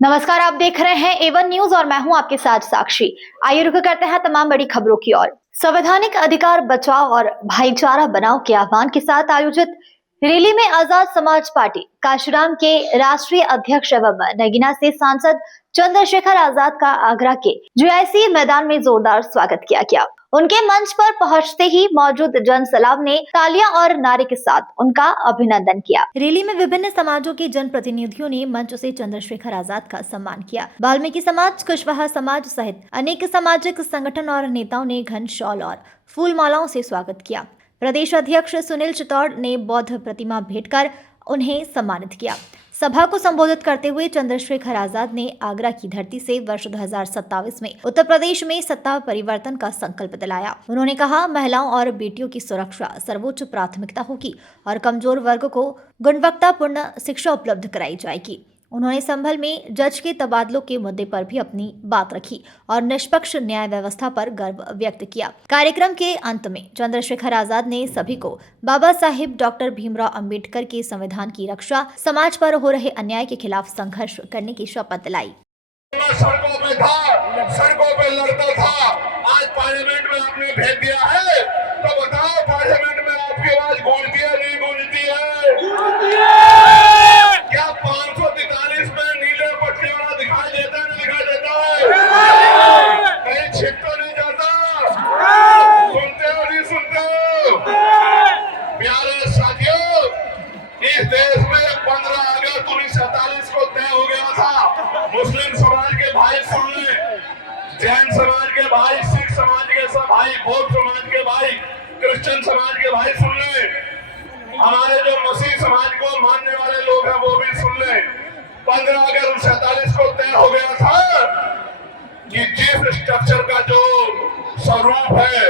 नमस्कार, आप देख रहे हैं एवन न्यूज और मैं हूं आपके साथ साक्षी। आइए रुक करते हैं तमाम बड़ी खबरों की ओर। संवैधानिक अधिकार बचाओ और भाईचारा बनाओ के आह्वान के साथ आयोजित रैली में आजाद समाज पार्टी काशीराम के राष्ट्रीय अध्यक्ष एवं नगीना से सांसद चंद्रशेखर आजाद का आगरा के जीआईसी मैदान में जोरदार स्वागत किया गया। उनके मंच पर पहुंचते ही मौजूद जन सैलाब ने तालियां और नारे के साथ उनका अभिनंदन किया। रैली में विभिन्न समाजों के जन प्रतिनिधियों ने मंच से चंद्रशेखर आजाद का सम्मान किया। वाल्मीकि समाज, कुशवाहा समाज सहित अनेक सामाजिक संगठन और नेताओं ने घन शॉल और फूल मालाओं से स्वागत किया। प्रदेश अध्यक्ष सुनील चितौड़ ने बौद्ध प्रतिमा भेंट कर उन्हें सम्मानित किया। सभा को संबोधित करते हुए चंद्रशेखर आजाद ने आगरा की धरती से वर्ष 2027 में उत्तर प्रदेश में सत्ता परिवर्तन का संकल्प दिलाया। उन्होंने कहा, महिलाओं और बेटियों की सुरक्षा सर्वोच्च प्राथमिकता होगी और कमजोर वर्ग को गुणवत्तापूर्ण शिक्षा उपलब्ध कराई जाएगी। उन्होंने संभल में जज के तबादलों के मुद्दे पर भी अपनी बात रखी और निष्पक्ष न्याय व्यवस्था पर गर्व व्यक्त किया। कार्यक्रम के अंत में चंद्रशेखर आजाद ने सभी को बाबा साहिब डॉक्टर भीमराव अंबेडकर के संविधान की रक्षा, समाज पर हो रहे अन्याय के खिलाफ संघर्ष करने की शपथ दिलाई। सड़कों में था, सड़कों पे लड़ता था, आज पार्लियामेंट में आपने भेज दिया है, तो बताओ पार्लियामेंट में आपकी आवाज गूंजती है नहीं गूंजती है? क्या 543 में नीले पट्टी वाला दिखाई देता है, नहीं दिखाई देता है? कहीं छिप तो नहीं जाता? सुनते हो नहीं सुनते हो? प्यारे साथियों, इस देश में 15 अगस्त 1947 को तय हो गया था। मुस्लिम समाज के भाई सुन ले, जैन समाज के भाई, सिख समाज के सब भाई, बौद्ध समाज के भाई, क्रिश्चियन समाज के भाई सुन ले, हमारे जो मसीह समाज को मानने वाले लोग हैं वो भी सुन ले। 15 अगस्त 1947 को तय हो गया था कि जिस स्ट्रक्चर का जो स्वरूप है,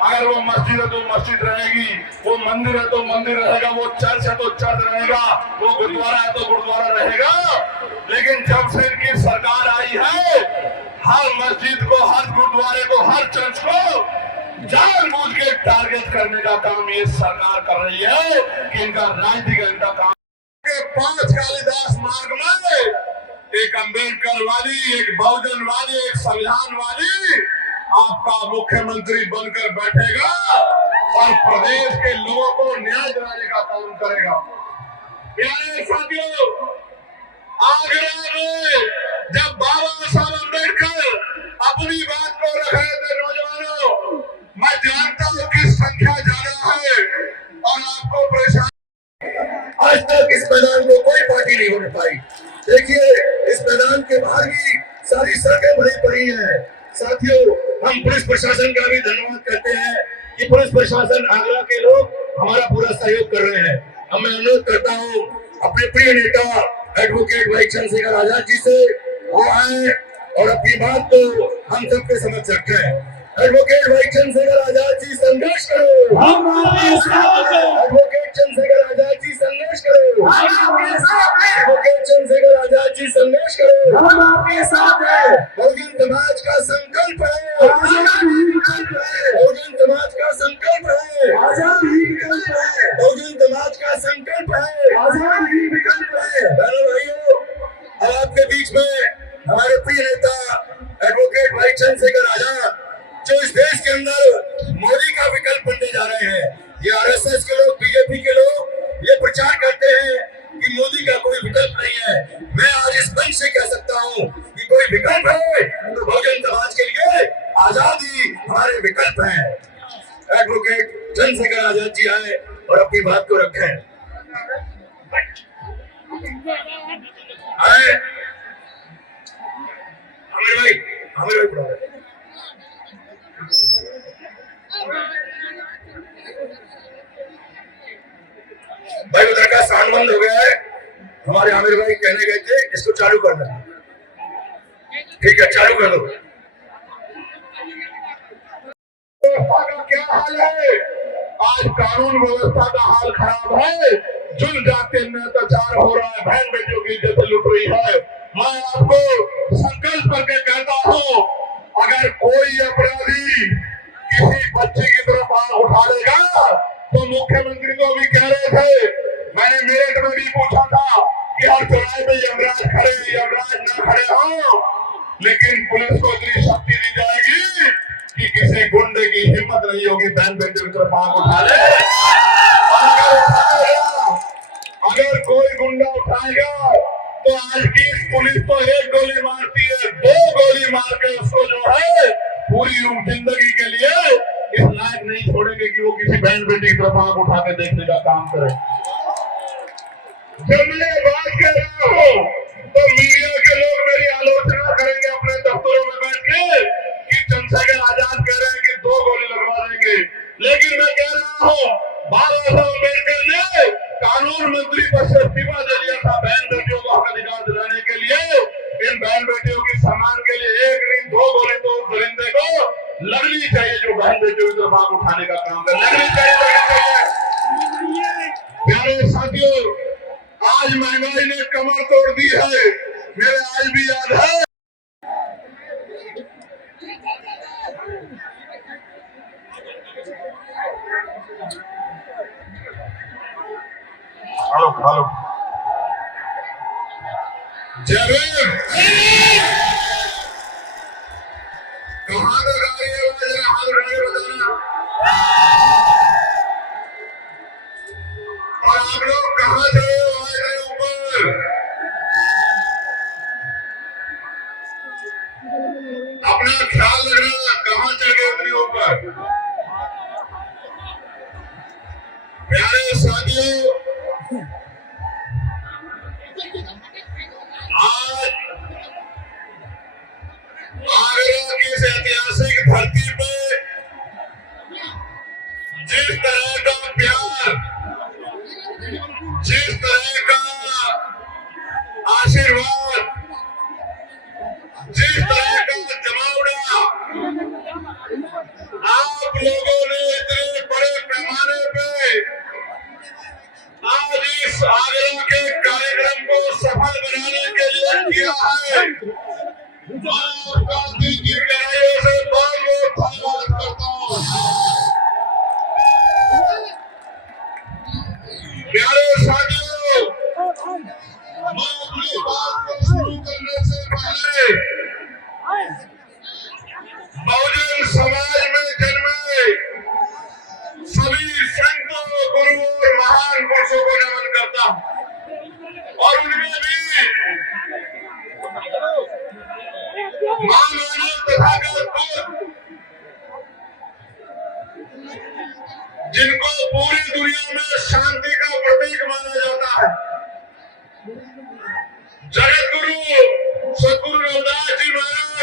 अगर वो मस्जिद है तो मस्जिद रहेगी, वो मंदिर है तो मंदिर रहेगा, वो चर्च है तो चर्च रहेगा, वो गुरुद्वारा है तो गुरुद्वारा रहेगा। लेकिन जब से इनकी सरकार आई है, हर मस्जिद को, हर गुरुद्वारे को, हर चर्च को जानबूझ के टारगेट करने का काम ये सरकार कर रही है कि इनका राजनीतिक एजेंडा काम। 5 कालिदास मार्ग में एक अम्बेडकरवादी, एक बहुजनवादी, एक संविधानवादी आपका मुख्यमंत्री बनकर बैठेगा और प्रदेश के लोगों को न्याय दिलाने का काम करेगा। प्यारे साथियों, आगरा में जब बाबा साहब अम्बेडकर अपनी बात को रख रहे थे, नौजवानों, मैं जानता हूं कि संख्या ज्यादा है और आपको परेशान, आज तक इस मैदान को कोई पार्टी नहीं होने पाई। देखिए, इस मैदान के बाहर की सारी सड़कें भरी पड़ी हैं। साथियों, हम पुलिस प्रशासन का भी धन्यवाद करते हैं कि पुलिस प्रशासन, आगरा के लोग हमारा पूरा सहयोग कर रहे हैं। अब मैं अनुरोध करता हूँ अपने प्रिय नेता एडवोकेट भाई चंद्रशेखर आजाद जी से वो आए और अपनी बात को हम सबके समक्ष रखें। एडवोकेट भाई चंद्रशेखर आजाद जी संघर्ष करो, हम आपके साथ हैं। एडवोकेट चंद्रशेखर आजाद जी संघर्ष करो, हम आपके साथ हैं। एडवोकेट चंद्रशेखर आजाद जी संघर्ष करो, हम आपके साथ हैं। बहुजन समाज का संकल्प है, आजाद ही विकल्प है। बहुजन समाज का संकल्प है, आजाद ही विकल्प है। बहुजन समाज का संकल्प है, आजाद ही विकल्प है। भाइयों, अब आपके बीच में हमारे प्रिय नेता एडवोकेट भाई चंद्रशेखर आजाद, जो इस देश के अंदर मोदी का विकल्प बनने जा रहे हैं। ये आरएसएस के लोग, बीजेपी के लोग ये प्रचार करते हैं कि मोदी का कोई विकल्प नहीं है। मैं आज इस मंच से कह सकता हूं कि कोई विकल्प है तो बहुजन समाज के लिए आजादी हमारे विकल्प है। एडवोकेट चंद्रशेखर आजाद जी आए और अपनी बात को रखें। आए आमिर भाई, आमिर भाई पढ़ा रहे। भाई उधर का साउंड बंद हो गया है, हमारे आमिर भाई कहने गए थे इसको चालू करना। ठीक है, चालू कर दो। व्यवस्था का क्या हाल है? आज कानून व्यवस्था का हाल खराब है। जुल्म जाति अत्याचार हो रहा है, बहन बेटियों की इज्जत लुट रही है। मैं आपको संकल्प करके कहता हूँ, अगर कोई अपराधी किसी बच्चे की तरफ आंख उठा लेगा तो मुख्यमंत्री को भी कह रहे थे, मैंने मेरठ में भी पूछा था कि हर चौराहे पे यमराज खड़े, यमराज न खड़े, लेकिन पुलिस को इतनी शक्ति दी जाएगी कि किसी गुंडे की हिम्मत नहीं होगी बहन बेटियों की तरफ आंख उठा ले। अगर कोई गुंडा उठाएगा तो आज की पुलिस तो एक गोली मारती है, 2 गोली मार के उसको जो है पूरी जिंदगी के लिए इस लायक नहीं छोड़ेंगे कि वो किसी बहन बेटी की तरफ आंख उठा के देखने का काम करे। जब मैं बात कर रहा हूँ तो मीडिया के लोग मेरी आलोचना करेंगे अपने दफ्तरों में बैठ के कि चंद्रशेखर आजाद कह रहे हैं कि 2 गोली लगवा देंगे, लेकिन मैं कह रहा हूँ बाबा साहब अम्बेडकर ने कानून मंत्री पद से इस्तीफा दे दिया था बहन बेटियों को हक अधिकार दिलाने के लिए। इन बहन बेटियों के सम्मान के लिए 1 नहीं 2 गोली तो दरिंदे को लगनी चाहिए जो बहन बेटियों की तरफ आंख उठाने का काम कर लगनी चाहिए। प्यारे साथियों, आज महंगाई ने कमर तोड़ दी है। मेरे आज भी याद है हेलो जरूर कहाँ तक आ रही है जरा हाथ उठा के बताना। और आप लोग कहाँ चले हो हमारे ऊपर? अपना ख्याल रखना, कहाँ चल गए अपने ऊपर। प्यारे साथियों, आज आगरा की इस ऐतिहासिक धरती पे जिस तरह का प्यार, जिस तरह का आशीर्वाद, जिस तरह का जमावड़ा आप लोगों ने इतने बड़े पैमाने पे आज इस आगरा के कार्यक्रम को सफल बनाने के लिए किया है, आपका दिल की गहराइयों से बहुत बहुत धन्यवाद करता हूँ। प्यारे साथियों, मैं अपनी बात को शुरू करने से पहले बहुजन समाज में जन्मे सभी संतों, गुरुओं और महान पुरुषों को नमन करता हूँ। और उनमें भी महामानव तथागत जिनको पूरी दुनिया में शांति का प्रतीक माना जाता है, जगत गुरु सद्गुरु रविदास जी महाराज,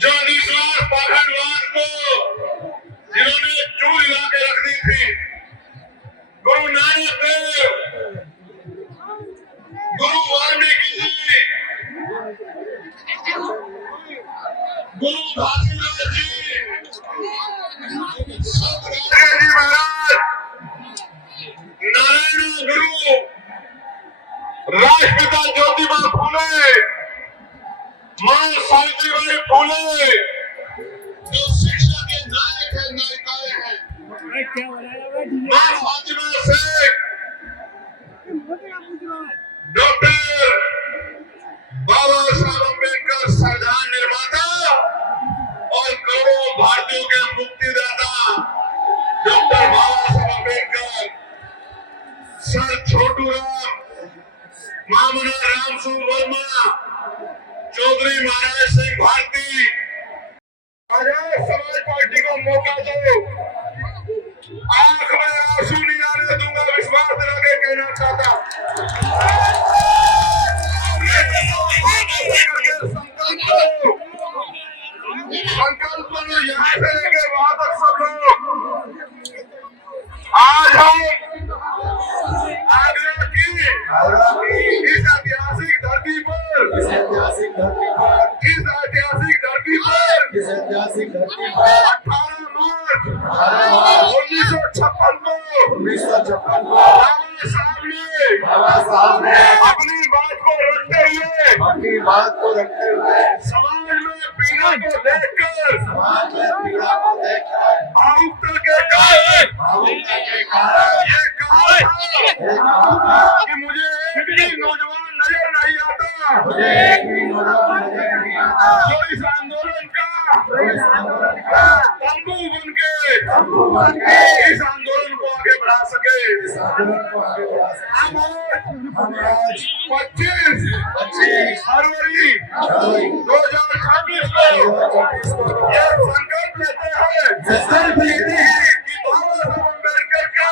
जो निस्वार्थ पाखंडवाद को जिन्होंने चूर हिला के रख दी थी, गुरु नानक देव, गुरु वाल्मीकि जी, गुरु घासीदास जी, जी महाराज, नारायण गुरु, राष्ट्रपिता ज्योतिबा फूले, मां सावित्रीबाई फूले, जो शिक्षा के नायक है, नायिकाएं हैं, मां फातिमा शेख, डॉक्टर बाबा साहब अम्बेडकर संविधान निर्माता और करोड़ों भारतीयों के मुक्तिदाता डॉक्टर बाबा साहब अम्बेडकर, सर छोटू राम, मामूला रामसू वर्मा, चौधरी महाराज सिंह भारती, आजाद समाज पार्टी को मौका दो, आंख में आंसू नहीं आने दूंगा, विश्वास दिला के कहना चाहता। संकल्प करो, यहाँ से लेके वहां तक सब लोग। आज हम आगरा की इस ऐतिहासिक धरती पर, इस ऐतिहासिक धरती पर 18 मार्च 1956 को बाबा साहब ने अपनी बात को रखते हुए समाज में पीड़ा को देखकर भावुकता के कारण ये कहा था कि मुझे एक भी नौजवान नजर नहीं आता, जो इस आंदोलन का तंबू बन के इस आंदोलन को आगे बढ़ा सके। हम आज 25 फरवरी 2026 को यह संकल्प लेते हैं कि बाबा साहब अम्बेडकर के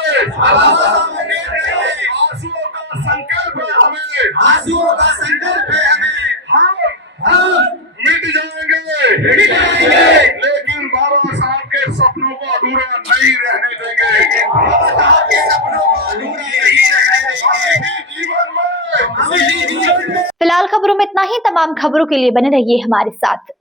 आंसुओं का संकल्प है हमें हम मिट जाएंगे लेकिन बाबा साहब के सपनों को अधूरा नहीं रहने देंगे। फिलहाल खबरों में इतना ही। तमाम खबरों के लिए बने रहिए हमारे साथ।